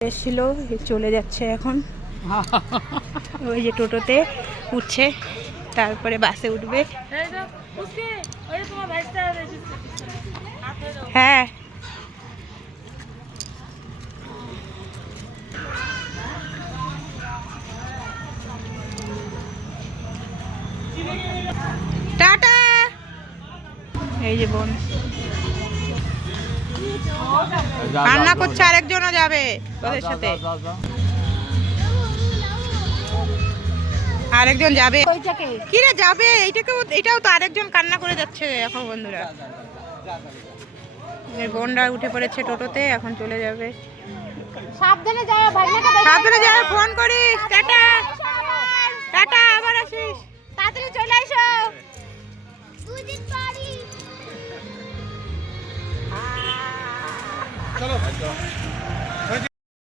এসেছিল চলে যাচ্ছে এখন। ওই যে টোটোতে উঠছে, তারপরে বাসে উঠবে। হ্যাঁ। টাটা! এই যে বোন। রান্না করছে আরেকজনও যাবে ওদের সাথে। আরেকজন যাবে। কি রে যাবে? এইটাকেও এটাও তো আরেকজন কান্না করে যাচ্ছে এখন বন্ধুরা। বোনরা উঠে পড়েছে টোটোতে এখন চলে যাবে। সাবধানে যাও সাবধানে যাবে ফোন করিস। টাটা। টাটা আবার আসিস। তাড়াতাড়ি ચલો.